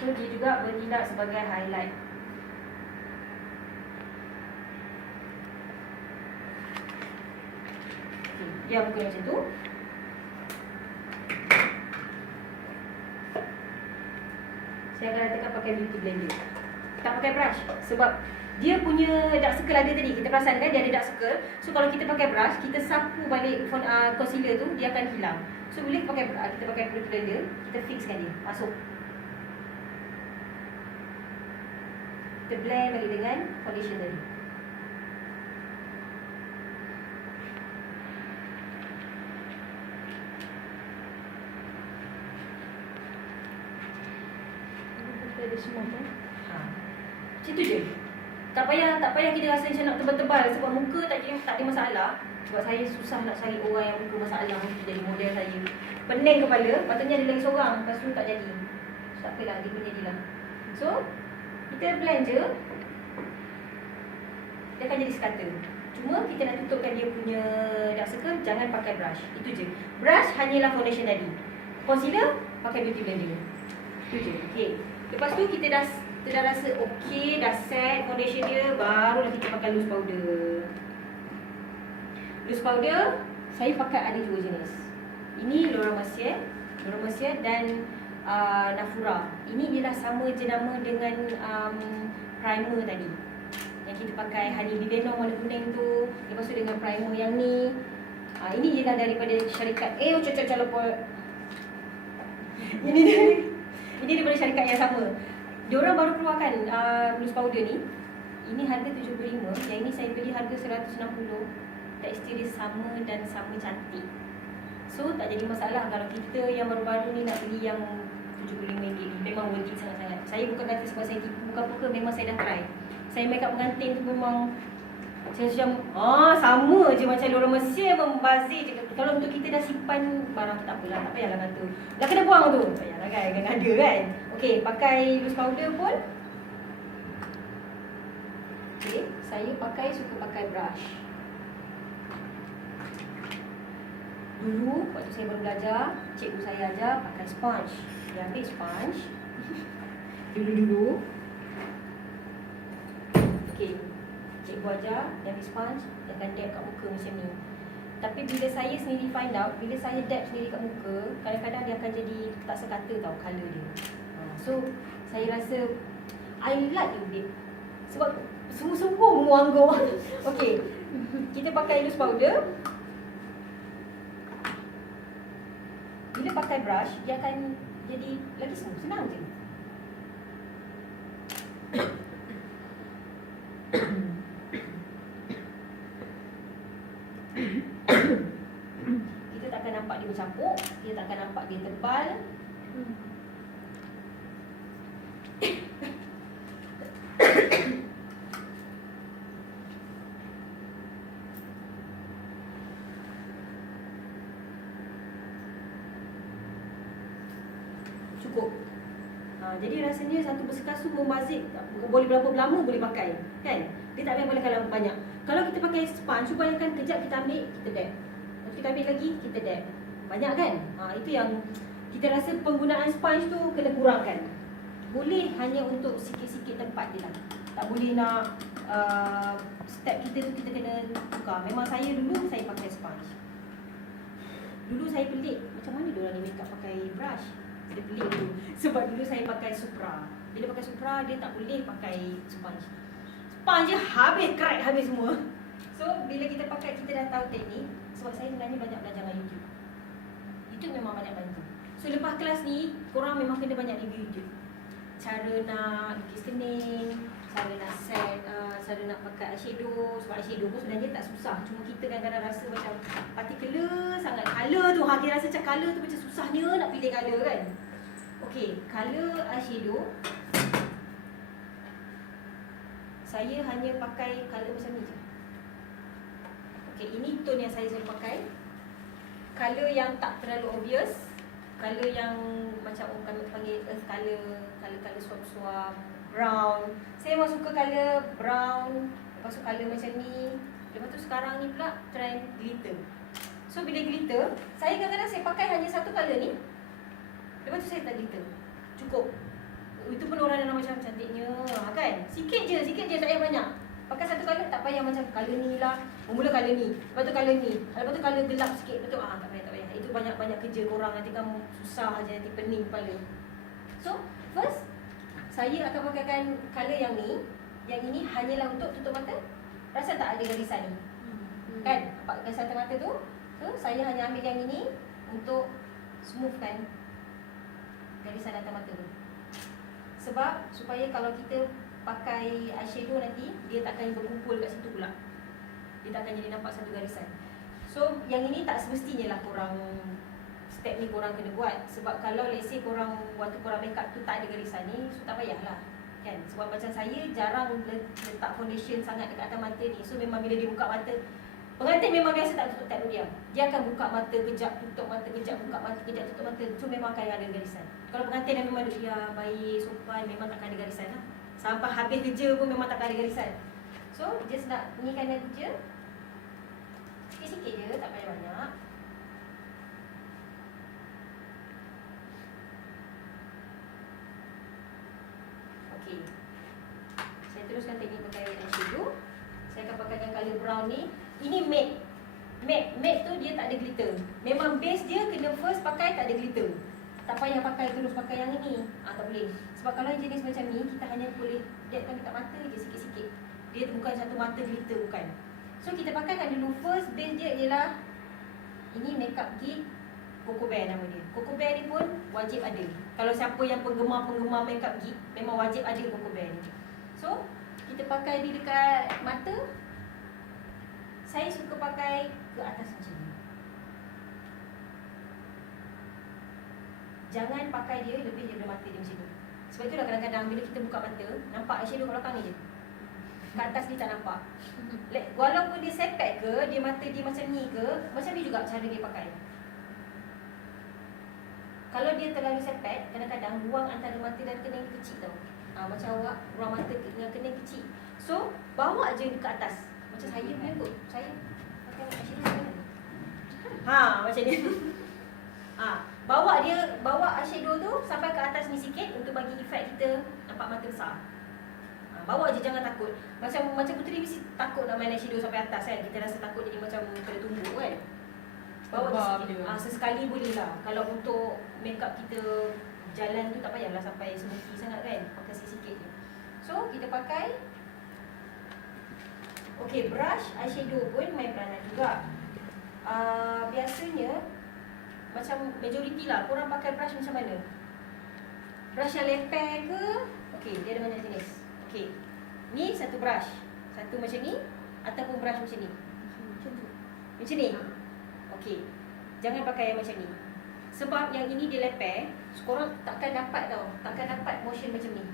So dia juga bertindak sebagai highlight. Dia buka macam tu. Saya akan ratakan pakai beauty blender. Tak pakai brush sebab dia punya dark circle ada tadi. Kita perasan kan dia ada dark circle. So kalau kita pakai brush, kita sapu balik concealer tu, dia akan hilang. So bila kita pakai beauty blender, kita fixkan dia, masuk. Kita blend balik dengan foundation tadi. Ada semua kan? Macam tu je. Tak payah kita rasa macam nak tebal-tebal sebab muka tak ada masalah. Sebab saya susah nak cari orang yang muka masalah untuk jadi model saya. Pening kepala, patutnya ada lagi seorang, lepas tu tak jadi. So, tak apalah, dia pun jadilah. So, kita blend je. Dia akan jadi sekata. Cuma kita nak tutupkan dia punya dark circle, jangan pakai brush. Itu je. Brush hanyalah foundation tadi. Concealer, pakai beauty blender. Itu je. Okay. Lepas tu kita dah rasa okey, dah set foundation dia, barulah kita pakai loose powder. Loose powder, saya pakai ada dua jenis. Ini Laura Mercier dan Nafura. Ini ialah sama jenama dengan primer tadi. Yang kita pakai Honey Bee Venom warna kuning tu. Lepas tu dengan primer yang ni. Ini ialah daripada syarikat cocok lepot. Ini daripada syarikat yang sama. Diorang baru keluarkan loose powder ni. Ini harga 75. Yang ini saya beli harga 160. Tekstur dia sama dan sama cantik. So tak jadi masalah kalau kita yang baru-baru ni nak beli yang RM75. Memang worth it sangat-sangat. Saya bukan kata sebab saya tipu, bukan memang saya dah try. Saya make up pengantin tu memang macam sama je macam Laura Mercier membazir je. Kalau untuk kita dah simpan barang tu tak apalah, tak payahlah kata dah kena buang tu, tak payahlah kan ada kan. Okey, pakai loose powder pun. Okey, saya suka pakai brush. Dulu waktu saya baru belajar, cikgu saya ajar pakai sponge. Dia ambil sponge dulu. Okey, cikgu ajar, dia ambil sponge, dia akan dab kat muka macam ni. Tapi bila saya sendiri find out, bila saya dab sendiri kat muka, kadang-kadang dia akan jadi tak sekata tau colour dia. So, saya rasa I like it. Sebab sungguh-sungguh menguanggur. Okey, kita pakai loose powder. Bila pakai brush, dia akan jadi lagi senang je. Kita tak akan nampak dia bercampur, kita tak akan nampak dia tebal. Cukup. Jadi rasanya satu bekas tu membazir, boleh berapa lama boleh pakai, kan? Dia tak payah kalau banyak. Kalau kita pakai sponge, bayangkan kejap kita ambil, kita dab. Lepas kita ambil lagi, kita dab. Banyak kan? Itu yang kita rasa penggunaan sponge tu kena kurangkan. Boleh hanya untuk sikit-sikit tempat je lah. Tak boleh nak step kita tu kita kena tukar. Memang saya dulu saya pakai sponge. Dulu saya pelik, macam mana diorang ni make up pakai brush? Dia pelik tu. Sebab dulu saya pakai Supra. Bila pakai Supra, dia tak boleh pakai sponge. Sponge je habis, crack habis semua. So, bila kita pakai, kita dah tahu teknik. Sebab saya sebenarnya banyak belajar dengan YouTube. YouTube memang banyak bantu. So, lepas kelas ni, korang memang kena banyak review YouTube. Cara nak lukis kening, cara nak set, cara nak pakai eyeshadow. Sebab eyeshadow pun sebenarnya tak susah. Cuma kita kadang-kadang rasa macam particular sangat. Colour tu, kita rasa macam colour tu macam susahnya nak pilih colour kan. Okey, colour eyeshadow saya hanya pakai colour macam ni je. Okey, ini tone yang saya selalu pakai. Colour yang tak terlalu obvious. Colour yang macam orang kami panggil earth colour, colour suap-suap, brown. Saya memang suka colour brown. Lepas tu colour macam ni. Lepas tu sekarang ni pula trend glitter. So bila glitter, saya kadang-kadang saya pakai hanya satu colour ni. Lepas tu saya tak glitter. Cukup. Itu pun orang yang macam cantiknya kan. Sikit je tak payah banyak. Pakai satu colour tak payah macam colour ni lah. Mula colour ni, lepas tu colour ni, lepas tu colour gelap sikit, lepas tu tak payah. Itu banyak kerja korang, nanti kamu susah aja, nanti pening kepala. So, first saya akan pakaikan colour yang ni. Yang ini hanyalah untuk tutup mata. Rasa tak ada garisan ni? Kan? Nampak garisan mata tu? So, saya hanya ambil yang ini untuk smoothkan garisan atas mata tu. Sebab supaya kalau kita pakai eyeshadow nanti, dia tak akan berkumpul kat situ pula. Dia tak akan jadi nampak satu garisan. So, yang ini tak semestinya lah korang, step ni korang kena buat. Sebab kalau let's say korang, waktu korang make up tu tak ada garisan ni, so tak payahlah kan. Sebab macam saya jarang letak foundation sangat dekat atas mata ni. So memang bila dia buka mata, pengantin memang biasa tak tutup diam. Dia akan buka mata kejap, tutup mata kejap, buka mata kejap, tutup mata. So memang akan ada garisan. Kalau pengantin yang memang dia baik, sopan, memang takkan ada garisan lah. Sampai habis kerja pun memang takkan ada garisan. So just nak ni kan je. Sikit-sikit je, tak payah banyak. Okey. Saya teruskan teknik pakai eyeshadow. Saya akan pakai yang colour brown ni. Ini matte. Matte tu dia tak ada glitter. Memang base dia kena first pakai tak ada glitter. Tak payah pakai terus pakai yang ini. Tak boleh. Sebab kalau jenis macam ni, kita hanya boleh dabkan dekat mata je sikit-sikit. Dia bukan satu mata glitter, bukan. So kita pakaikan dulu first base dia ialah ini makeup kit Coco Bear nama dia. Coco Bear ni pun wajib ada. Kalau siapa yang penggemar makeup kit, memang wajib ada Coco Bear ni. So kita pakai dia dekat mata. Saya suka pakai ke atas macam ni. Jangan pakai dia lebih daripada mata dia macam ni. Sebab itulah kadang-kadang bila kita buka mata, nampak eyeshadow kat belakang ni je. Kat atas ni tak nampak. Walaupun dia sepet ke, dia mata dia macam ni ke, macam ni juga cara dia pakai. Kalau dia terlalu sepet, kadang-kadang ruang antara mata dan kening kecil tau. Macam awak, ruang mata dengan kening kecil. So, bawa je ke atas. Macam saya punya kot. Saya pakai eyeshadow macam ni. Macam ni. Bawa eyeshadow tu sampai ke atas ni sikit untuk bagi efek kita nampak mata besar. Bawa je, jangan takut. Macam Puteri mesti takut nak main eyeshadow sampai atas kan. Kita rasa takut jadi macam kena tumbuk kan. Bawa je sesekali boleh lah. Kalau untuk makeup kita jalan tu tak payahlah sampai smoothie sangat kan. Pakai sikit-sikit je. So kita pakai. Okay, brush eyeshadow pun main peranan juga. Biasanya macam majoriti lah, korang pakai brush macam mana? Brush yang leper ke? Okay, dia ada banyak jenis. Okay, ni satu brush. Satu macam ni, ataupun brush macam ni. Macam ni? Okay, jangan pakai yang macam ni. Sebab yang ini dia leper, so korang takkan dapat tau. Takkan dapat motion macam ni.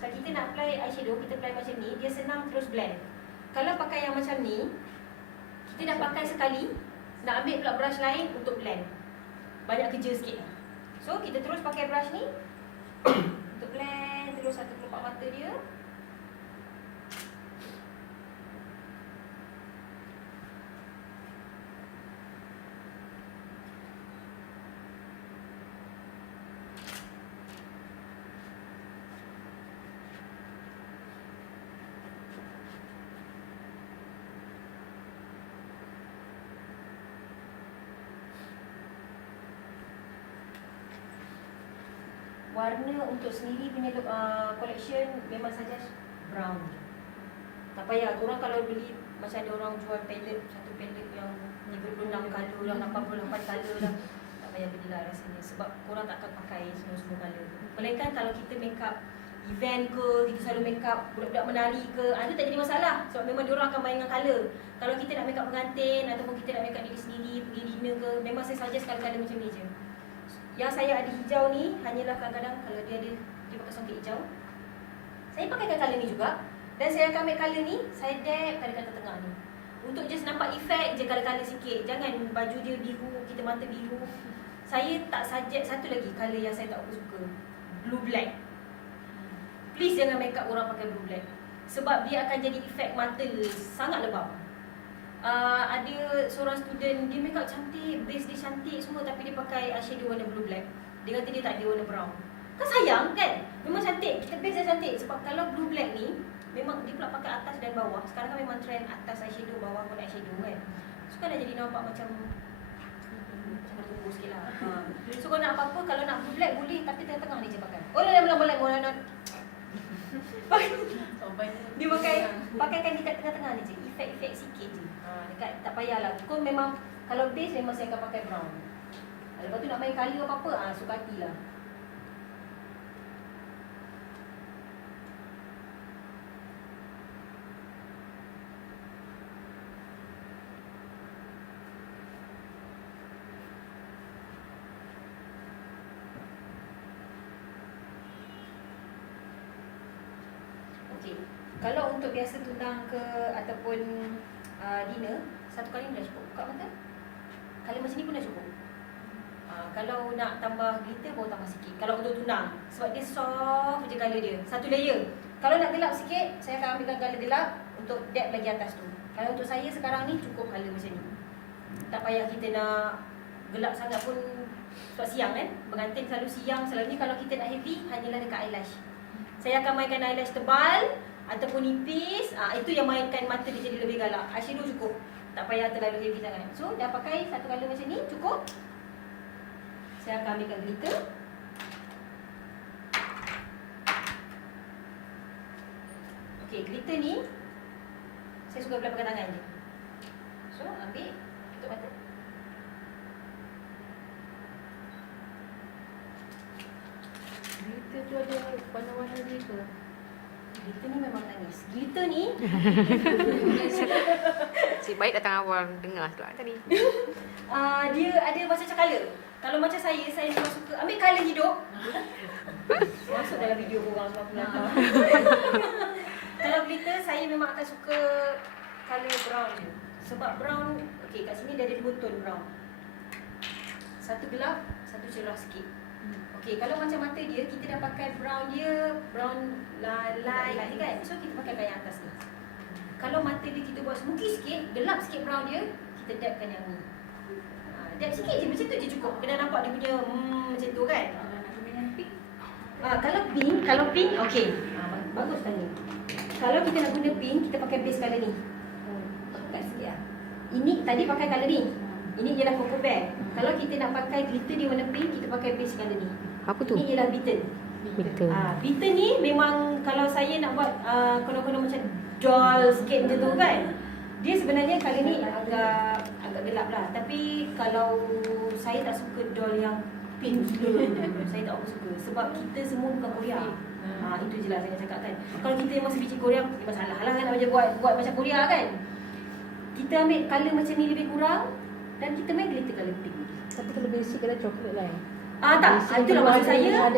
So kita nak apply eyeshadow, kita apply macam ni, dia senang terus blend. Kalau pakai yang macam ni, kita dah pakai sekali, nak ambil pula brush lain untuk blend. Banyak kerja sikit. So kita terus pakai brush ni untuk blend terus satu kelopak mata dia. Warna untuk sendiri punya collection memang saja brown. Tak payah, korang kalau beli macam ada orang jual palette, satu palette yang 36 colour lah, 88 colour lah, tak payah belilah rasanya. Sebab korang tak akan pakai semua colour. Melainkan kalau kita make up event ke, kita selalu make up budak-budak menari ke, itu tak jadi masalah. Sebab memang diorang akan main dengan colour. Kalau kita nak make up pengantin ataupun kita nak make up diri sendiri, pergi dinner ke, memang saya suggest colour-colour macam ni je. Yang saya ada hijau ni hanyalah kadang-kadang kalau dia pakai songket hijau, saya pakaikan colour ni juga. Dan saya akan ambil colour ni, saya dab pada kata tengah ni untuk just nampak efek je colour-colour sikit. Jangan baju dia biru, kita mata biru. Saya tak suggest satu lagi colour yang saya tak suka, blue black. Please jangan make up orang pakai blue black. Sebab dia akan jadi efek mata sangat lebam. Ada seorang student, dia make up cantik, base dia cantik semua, tapi dia pakai eyeshadow warna blue black. Dia kata dia tak ada warna brown. Kan sayang kan? Memang cantik, kita base dia cantik. Sebab kalau blue black ni memang dia pula pakai atas dan bawah. Sekarang kan memang trend atas eyeshadow, bawah pun eyeshadow kan. So kan dah jadi nampak macam tunggu sikit lah. So kalau nak apa-apa, kalau nak blue black boleh, tapi tengah-tengah ni je pakai. Oh lah, boleh. Dia pakaikan di tengah-tengah ni je. Efek-efek sikit je. Dekat tak payahlah. Kau memang kalau base memang saya akan pakai brown. Lepas tu nak main colour apa-apa, suka hatilah. Okey. Kalau untuk biasa tunang ke ataupun dinner, satu kali ni dah cukup. Buka mata. Colour macam ni pun dah cukup. Kalau nak tambah glitter baru tambah sikit. Kalau untuk tunang, sebab dia soft je colour dia. Satu layer. Kalau nak gelap sikit, saya akan ambilkan colour gelap untuk depth lagi atas tu. Kalau untuk saya sekarang ni cukup colour macam ni. Tak payah kita nak gelap sangat pun sebab siang kan. Pengantin selalu siang. Selalunya kalau kita nak heavy, hanyalah dekat eyelash. Saya akan mainkan eyelash tebal ataupun nipis. Itu yang mainkan mata dia jadi lebih galak. Eyeshadow cukup. Tak payah terlalu heavy sangat. So dah pakai satu colour macam ni, cukup. Saya akan ambilkan glitter. Okey, glitter ni saya suka pakai tangan je. So ambil, tutup mata. Glitter tu ada warna-warna dia ke? Glitter ni memang nangis. Glitter ni Si baik datang awal dengar tu tadi. dia ada macam-macam colour. Kalau macam saya memang suka ambil colour hidup. Masuk dalam video korang pula. Kalau glitter, saya memang akan suka colour brown je. Sebab brown, okey kat sini dia ada 2 tone brown. Satu gelap, satu cerah sikit. Okey, kalau macam mata dia, kita dah pakai brown dia, brown light ni kan. So kita pakai yang atas ni. Kalau mata dia kita buat smoky sikit, gelap sikit brown dia, kita dapkan yang ni. Dap sikit je, macam tu je cukup. Kena nampak dia punya macam tu kan. Kalau pink, okey. Bagus kan ni. Kalau kita nak guna pink, kita pakai base colour ni. Kat sikit lah. Ini tadi pakai colour ni. Ini ialah Coco Bear. Kalau kita nak pakai glitter di warna pink, kita pakai base colour ni. Apa tu? Ini ialah Beaten. Beaten. Beaten ni memang kalau saya nak buat konon-konon macam doll sikit macam tu kan. Dia sebenarnya colour ni agak gelap lah. Tapi kalau saya tak suka doll yang pink gila. Saya tak apa suka. Sebab kita semua bukan Korea. Itu je lah saya nak cakap kan. Kalau kita memang sebiji Korea, masalah lah kan nak buat macam Korea kan. Kita ambil colour macam ni lebih kurang dan kita main glitter colour pink. Tapi kalau basic ada coklat lah. Tak, itulah maksud saya.